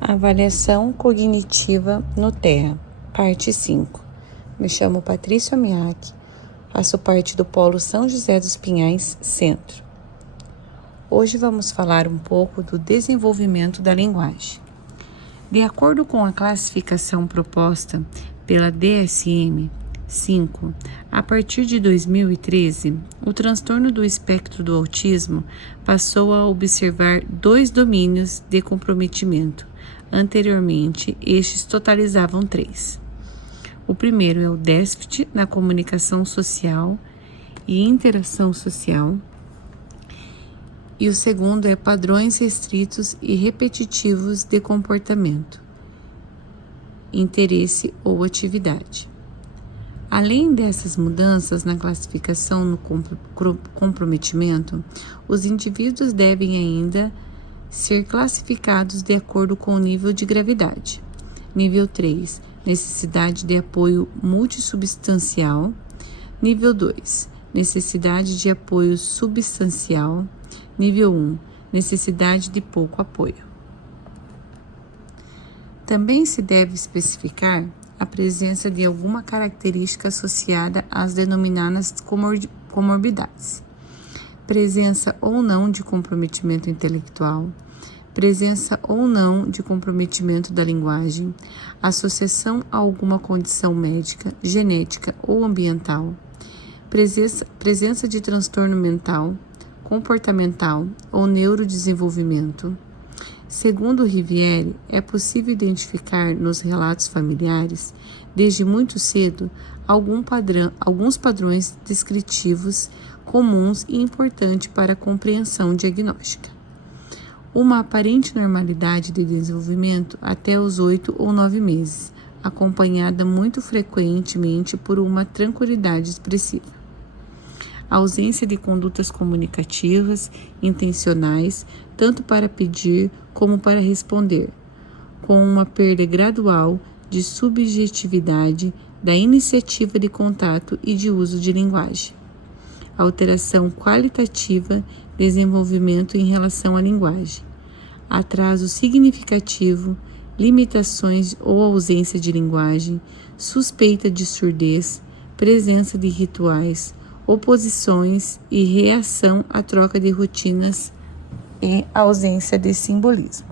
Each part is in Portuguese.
Avaliação cognitiva no TEA, parte 5. Me chamo Patrícia Miak, faço parte do Polo São José dos Pinhais, Centro. Hoje vamos falar um pouco do desenvolvimento da linguagem. De acordo com a classificação proposta pela DSM-5, a partir de 2013, o transtorno do espectro do autismo passou a observar 2 domínios de comprometimento. Anteriormente, estes totalizavam 3. O primeiro é o déficit na comunicação social e interação social, e o segundo é padrões restritos e repetitivos de comportamento, interesse ou atividade. Além dessas mudanças na classificação no comprometimento, os indivíduos devem ainda ser classificados de acordo com o nível de gravidade. Nível 3, necessidade de apoio multissubstancial. Nível 2, necessidade de apoio substancial. Nível 1, necessidade de pouco apoio. Também se deve especificar a presença de alguma característica associada às denominadas comorbidades. Presença ou não de comprometimento intelectual, presença ou não de comprometimento da linguagem, associação a alguma condição médica, genética ou ambiental, presença de transtorno mental, comportamental ou neurodesenvolvimento. Segundo Riviere, é possível identificar nos relatos familiares, desde muito cedo, alguns padrões descritivos comuns e importantes para a compreensão diagnóstica. Uma aparente normalidade de desenvolvimento até os 8 ou 9 meses, acompanhada muito frequentemente por uma tranquilidade expressiva. A ausência de condutas comunicativas intencionais, tanto para pedir como para responder, com uma perda gradual de subjetividade da iniciativa de contato e de uso de linguagem. Alteração qualitativa, desenvolvimento em relação à linguagem. Atraso significativo, limitações ou ausência de linguagem, suspeita de surdez, presença de rituais, oposições e reação à troca de rotinas e ausência de simbolismo.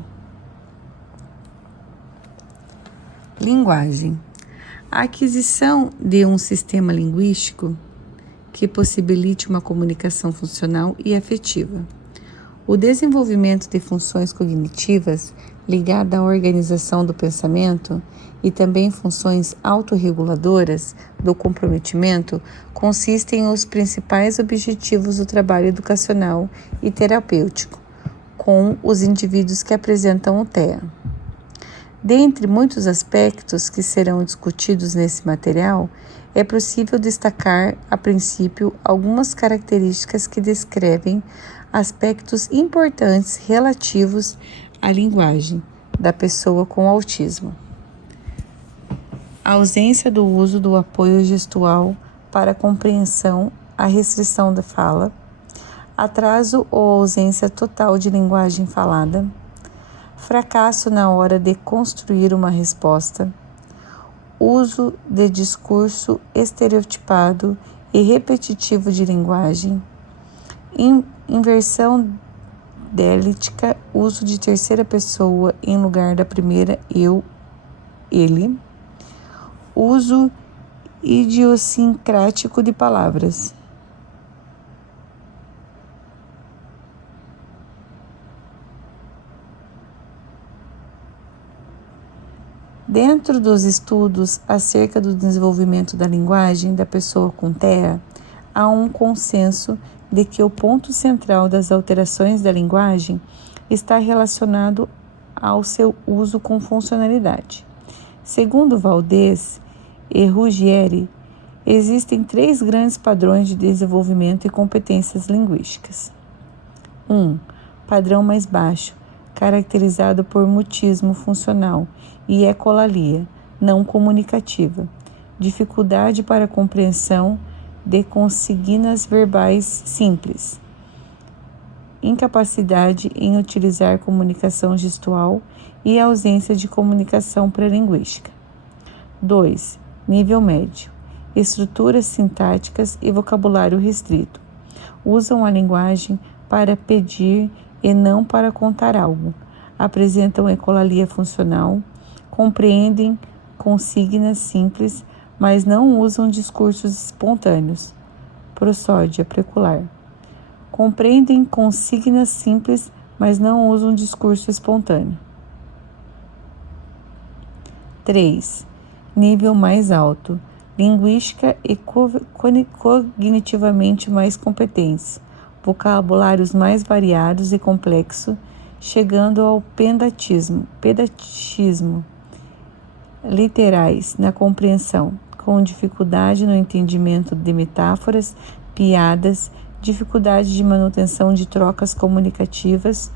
Linguagem. A aquisição de um sistema linguístico que possibilite uma comunicação funcional e afetiva. O desenvolvimento de funções cognitivas ligada à organização do pensamento e também funções autorreguladoras do comprometimento consistem nos principais objetivos do trabalho educacional e terapêutico com os indivíduos que apresentam o TEA. Dentre muitos aspectos que serão discutidos nesse material, é possível destacar, a princípio, algumas características que descrevem aspectos importantes relativos à linguagem da pessoa com autismo. A ausência do uso do apoio gestual para a compreensão, a restrição da fala, atraso ou ausência total de linguagem falada, fracasso na hora de construir uma resposta, uso de discurso estereotipado e repetitivo de linguagem, inversão dialética, uso de terceira pessoa em lugar da primeira eu, ele, uso idiosincrático de palavras. Dentro dos estudos acerca do desenvolvimento da linguagem da pessoa com TEA, há um consenso de que o ponto central das alterações da linguagem está relacionado ao seu uso com funcionalidade. Segundo Valdez e Ruggieri, existem 3 grandes padrões de desenvolvimento e competências linguísticas. 1. Padrão mais baixo, caracterizado por mutismo funcional e ecolalia, não comunicativa, dificuldade para compreensão de consignas verbais simples, incapacidade em utilizar comunicação gestual e ausência de comunicação pré-linguística. 2. Nível médio. Estruturas sintáticas e vocabulário restrito. Usam a linguagem para pedir e não para contar algo. Apresentam ecolalia funcional, compreendem consignas simples, mas não usam discursos espontâneos. Prosódia precular. Compreendem consignas simples, mas não usam discurso espontâneo. 3. Nível mais alto. Linguística e cognitivamente mais competentes. Vocabulários mais variados e complexos, chegando ao pedantismo. Literais na compreensão, com dificuldade no entendimento de metáforas, piadas, dificuldade de manutenção de trocas comunicativas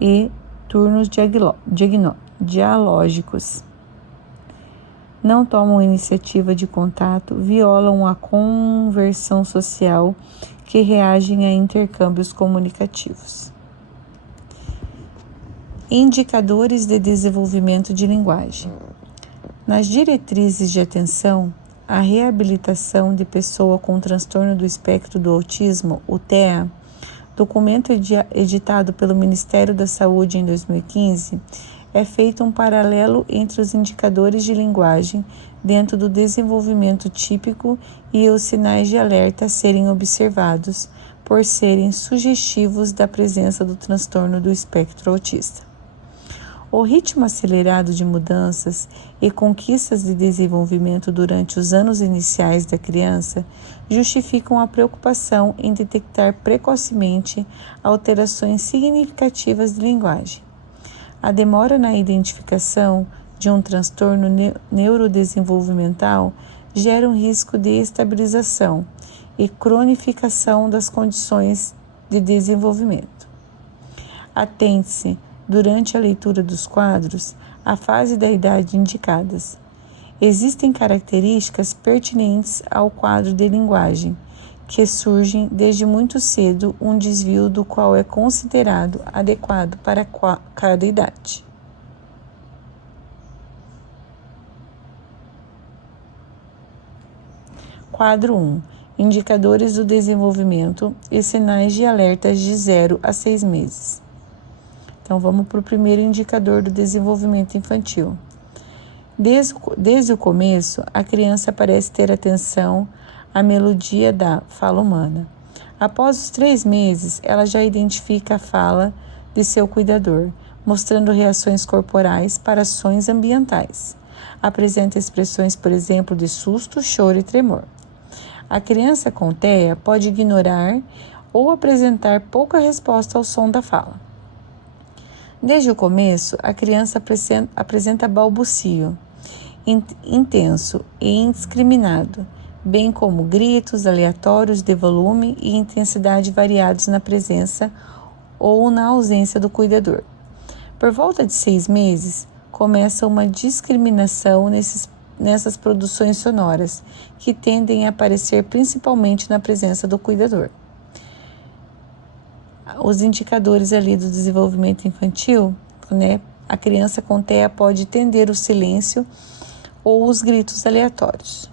e turnos dialógicos. Não tomam iniciativa de contato, violam a conversão social, que reagem a intercâmbios comunicativos. Indicadores de desenvolvimento de linguagem. Nas diretrizes de atenção, a reabilitação de pessoa com transtorno do espectro do autismo, o TEA, documento editado pelo Ministério da Saúde em 2015, é feito um paralelo entre os indicadores de linguagem dentro do desenvolvimento típico e os sinais de alerta a serem observados por serem sugestivos da presença do transtorno do espectro autista. O ritmo acelerado de mudanças e conquistas de desenvolvimento durante os anos iniciais da criança justificam a preocupação em detectar precocemente alterações significativas de linguagem. A demora na identificação de um transtorno neurodesenvolvimental gera um risco de estabilização e cronificação das condições de desenvolvimento. Atente-se, durante a leitura dos quadros, à fase da idade indicadas. Existem características pertinentes ao quadro de linguagem, que surgem desde muito cedo um desvio do qual é considerado adequado para cada idade. Quadro 1. Indicadores do desenvolvimento e sinais de alertas de 0 a 6 meses. Então, vamos para o primeiro indicador do desenvolvimento infantil. Desde o começo, a criança parece ter atenção à melodia da fala humana. Após os 3 meses, ela já identifica a fala de seu cuidador, mostrando reações corporais para ações ambientais. Apresenta expressões, por exemplo, de susto, choro e tremor. A criança com TEA pode ignorar ou apresentar pouca resposta ao som da fala. Desde o começo, a criança apresenta balbucio intenso e indiscriminado, bem como gritos aleatórios de volume e intensidade variados na presença ou na ausência do cuidador. Por volta de 6 meses, começa uma discriminação nessas produções sonoras, que tendem a aparecer principalmente na presença do cuidador. Os indicadores ali do desenvolvimento infantil, a criança com TEA pode tender o silêncio ou os gritos aleatórios.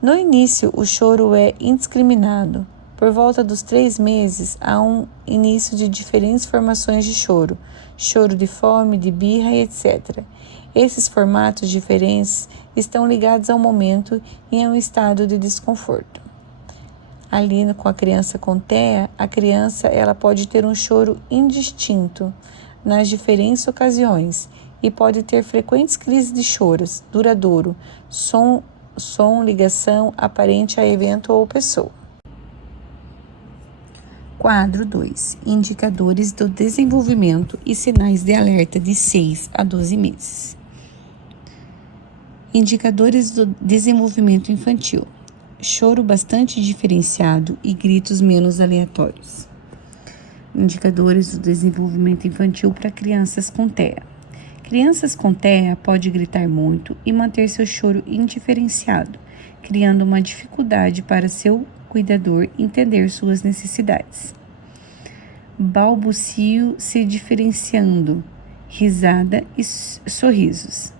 No início, o choro é indiscriminado. Por volta dos 3 meses, há um início de diferentes formações de choro de fome, de birra e etc. Esses formatos diferentes estão ligados ao momento e a um estado de desconforto. Ali com a criança com TEA, a criança ela pode ter um choro indistinto nas diferentes ocasiões e pode ter frequentes crises de choros, duradouro, som, ligação aparente a evento ou pessoa. Quadro 2. Indicadores do desenvolvimento e sinais de alerta de 6 a 12 meses. Indicadores do desenvolvimento infantil. Choro bastante diferenciado e gritos menos aleatórios. Indicadores do desenvolvimento infantil para crianças com TEA. Crianças com TEA podem gritar muito e manter seu choro indiferenciado, criando uma dificuldade para seu cuidador entender suas necessidades. balbucio se diferenciando, risada e sorrisos.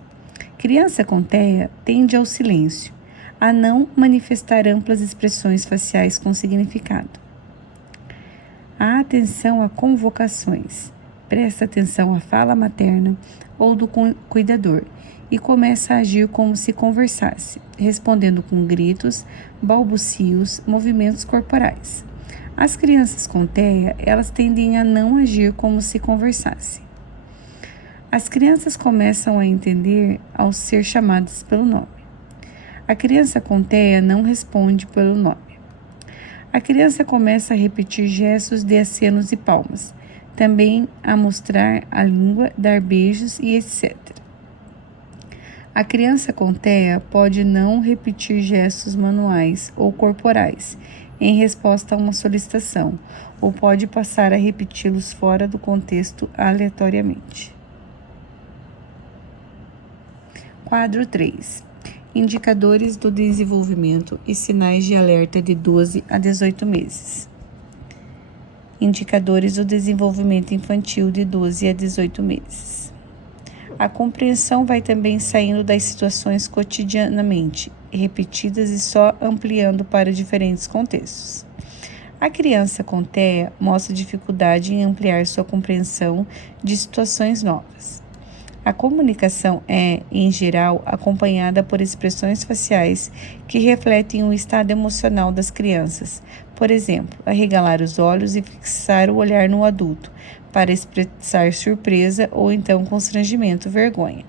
Criança com TEA tende ao silêncio, a não manifestar amplas expressões faciais com significado. A atenção a convocações. Presta atenção à fala materna ou do cuidador e começa a agir como se conversasse, respondendo com gritos, balbucios, movimentos corporais. As crianças com TEA, elas tendem a não agir como se conversasse. As crianças começam a entender ao ser chamadas pelo nome. A criança com TEA não responde pelo nome. A criança começa a repetir gestos de acenos e palmas, também a mostrar a língua, dar beijos e etc. A criança com TEA pode não repetir gestos manuais ou corporais em resposta a uma solicitação, ou pode passar a repeti-los fora do contexto aleatoriamente. Quadro 3. Indicadores do desenvolvimento e sinais de alerta de 12 a 18 meses. Indicadores do desenvolvimento infantil de 12 a 18 meses. A compreensão vai também saindo das situações cotidianamente repetidas e só ampliando para diferentes contextos. A criança com TEA mostra dificuldade em ampliar sua compreensão de situações novas. A comunicação é, em geral, acompanhada por expressões faciais que refletem o estado emocional das crianças. Por exemplo, arregalar os olhos e fixar o olhar no adulto, para expressar surpresa ou então constrangimento, vergonha.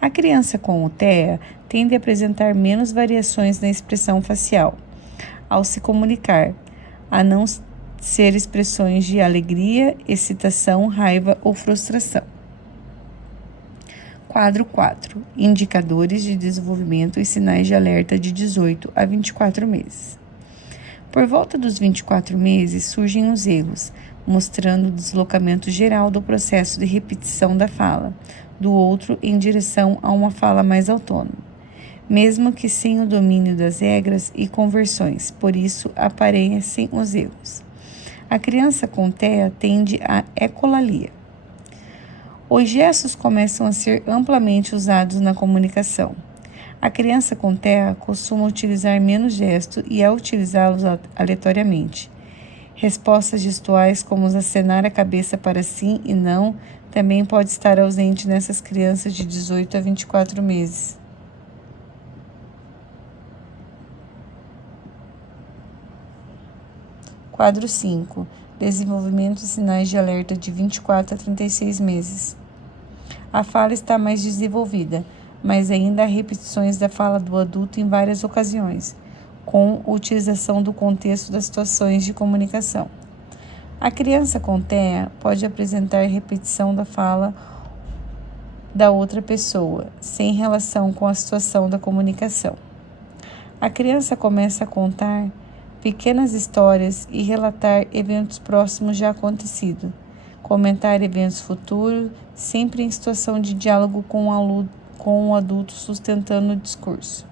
A criança com o TEA tende a apresentar menos variações na expressão facial ao se comunicar, a não ser expressões de alegria, excitação, raiva ou frustração. Quadro 4. Indicadores de desenvolvimento e sinais de alerta de 18 a 24 meses. Por volta dos 24 meses surgem os erros, mostrando o deslocamento geral do processo de repetição da fala do outro em direção a uma fala mais autônoma, mesmo que sem o domínio das regras e conversões, por isso aparecem os erros. A criança com TEA tende à ecolalia. Os gestos começam a ser amplamente usados na comunicação. A criança com TEA costuma utilizar menos gestos e a utilizá-los aleatoriamente. Respostas gestuais como acenar a cabeça para sim e não também pode estar ausente nessas crianças de 18 a 24 meses. Quadro 5. Desenvolvimento e sinais de alerta de 24 a 36 meses. A fala está mais desenvolvida, mas ainda há repetições da fala do adulto em várias ocasiões, com utilização do contexto das situações de comunicação. A criança com TEA pode apresentar repetição da fala da outra pessoa, sem relação com a situação da comunicação. A criança começa a contar pequenas histórias e relatar eventos próximos já acontecidos, comentar eventos futuros, sempre em situação de diálogo com o adulto sustentando o discurso.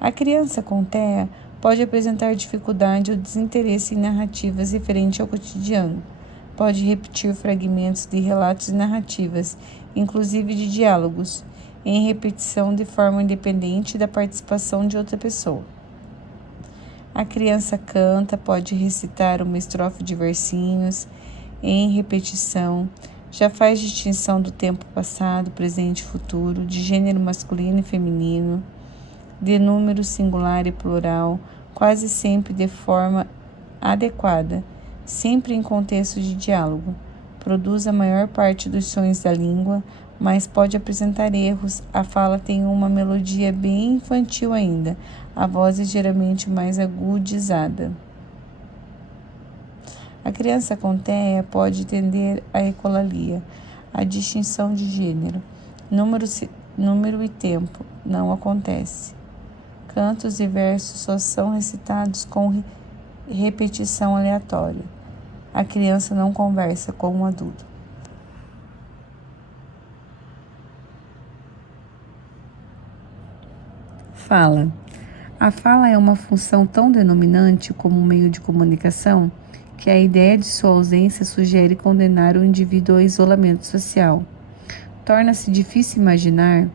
A criança com TEA pode apresentar dificuldade ou desinteresse em narrativas referentes ao cotidiano. Pode repetir fragmentos de relatos e narrativas, inclusive de diálogos, em repetição de forma independente da participação de outra pessoa. A criança canta, pode recitar uma estrofe de versinhos em repetição, já faz distinção do tempo passado, presente e futuro, de gênero masculino e feminino, de número singular e plural, quase sempre de forma adequada, sempre em contexto de diálogo. Produz a maior parte dos sons da língua, mas pode apresentar erros. A fala tem uma melodia bem infantil ainda. A voz é geralmente mais agudizada. A criança com TEA pode tender à ecolalia, a distinção de gênero. Número e tempo não acontece. Cantos e versos só são recitados com repetição aleatória. A criança não conversa com um adulto. Fala. A fala é uma função tão denominante como um meio de comunicação que a ideia de sua ausência sugere condenar o indivíduo ao isolamento social. Torna-se difícil imaginar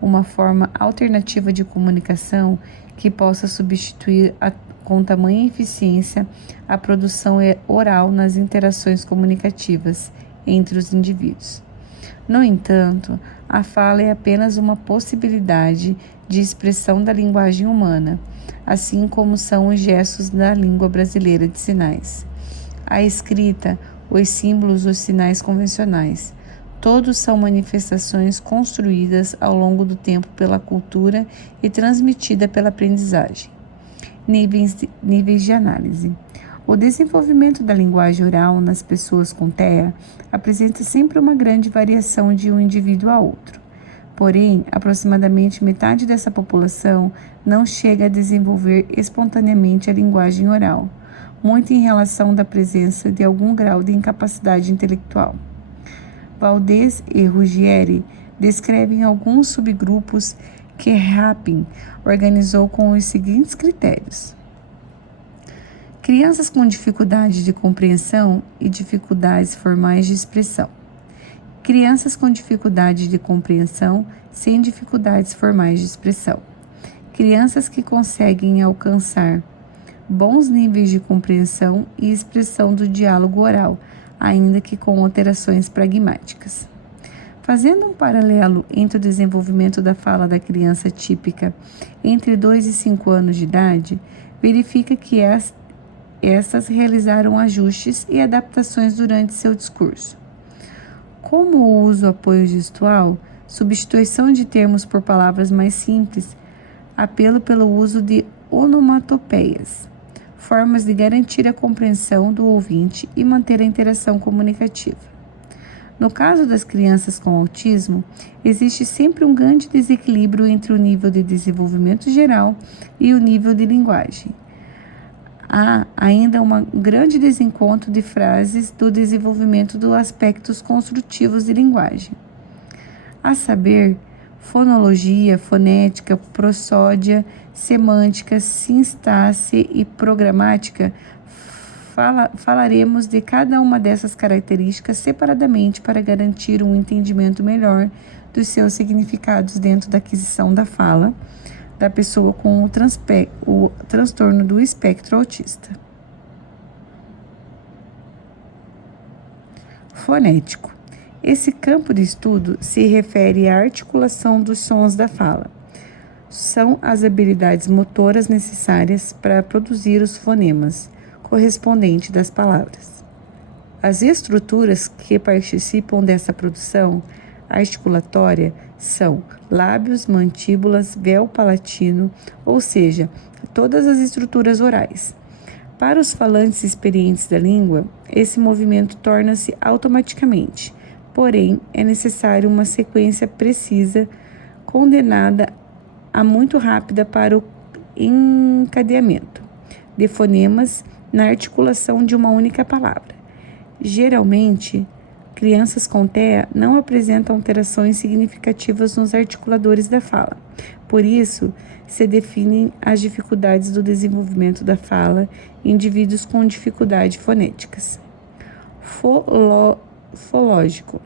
uma forma alternativa de comunicação que possa substituir com tamanha eficiência a produção oral nas interações comunicativas entre os indivíduos. No entanto, a fala é apenas uma possibilidade de expressão da linguagem humana, assim como são os gestos da língua brasileira de sinais. A escrita, os símbolos, os sinais convencionais, todos são manifestações construídas ao longo do tempo pela cultura e transmitida pela aprendizagem. Níveis de análise. O desenvolvimento da linguagem oral nas pessoas com TEA apresenta sempre uma grande variação de um indivíduo a outro. Porém, aproximadamente metade dessa população não chega a desenvolver espontaneamente a linguagem oral, muito em relação da presença de algum grau de incapacidade intelectual. Valdez e Ruggieri descrevem alguns subgrupos que Rapin organizou com os seguintes critérios: crianças com dificuldade de compreensão e dificuldades formais de expressão, crianças com dificuldade de compreensão sem dificuldades formais de expressão, crianças que conseguem alcançar bons níveis de compreensão e expressão do diálogo oral, ainda que com alterações pragmáticas. Fazendo um paralelo entre o desenvolvimento da fala da criança típica entre 2 e 5 anos de idade, verifica que essas realizaram ajustes e adaptações durante seu discurso. Como o uso apoio gestual, substituição de termos por palavras mais simples, apelo pelo uso de onomatopeias, formas de garantir a compreensão do ouvinte e manter a interação comunicativa. No caso das crianças com autismo, existe sempre um grande desequilíbrio entre o nível de desenvolvimento geral e o nível de linguagem. Há ainda um grande desencontro de frases do desenvolvimento dos aspectos construtivos de linguagem, a saber, fonologia, fonética, prosódia, semântica, sintaxe e programática. Falaremos de cada uma dessas características separadamente para garantir um entendimento melhor dos seus significados dentro da aquisição da fala da pessoa com o transtorno do espectro autista. Fonético. Esse campo de estudo se refere à articulação dos sons da fala. São as habilidades motoras necessárias para produzir os fonemas correspondentes das palavras. As estruturas que participam dessa produção articulatória são lábios, mandíbulas, véu palatino, ou seja, todas as estruturas orais. Para os falantes experientes da língua, esse movimento torna-se automaticamente, porém, é necessário uma sequência precisa, condenada a muito rápida para o encadeamento de fonemas na articulação de uma única palavra. Geralmente, crianças com TEA não apresentam alterações significativas nos articuladores da fala. Por isso, se definem as dificuldades do desenvolvimento da fala em indivíduos com dificuldades fonéticas. Fológico.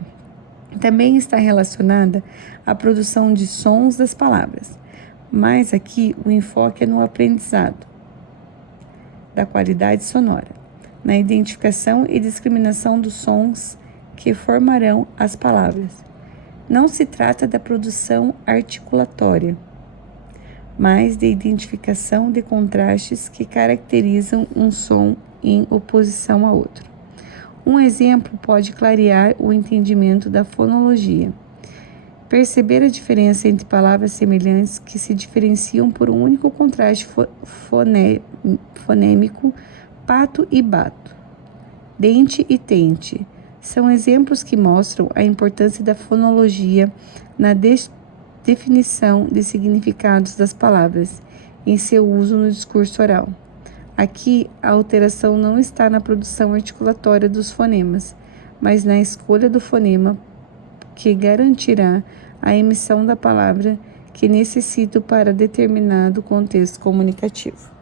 Também está relacionada à produção de sons das palavras, mas aqui o enfoque é no aprendizado da qualidade sonora, na identificação e discriminação dos sons que formarão as palavras. Não se trata da produção articulatória, mas de identificação de contrastes que caracterizam um som em oposição a outro. Um exemplo pode clarear o entendimento da fonologia. Perceber a diferença entre palavras semelhantes que se diferenciam por um único contraste fonêmico, pato e bato, dente e tente, são exemplos que mostram a importância da fonologia na definição de significados das palavras em seu uso no discurso oral. Aqui, a alteração não está na produção articulatória dos fonemas, mas na escolha do fonema que garantirá a emissão da palavra que necessito para determinado contexto comunicativo.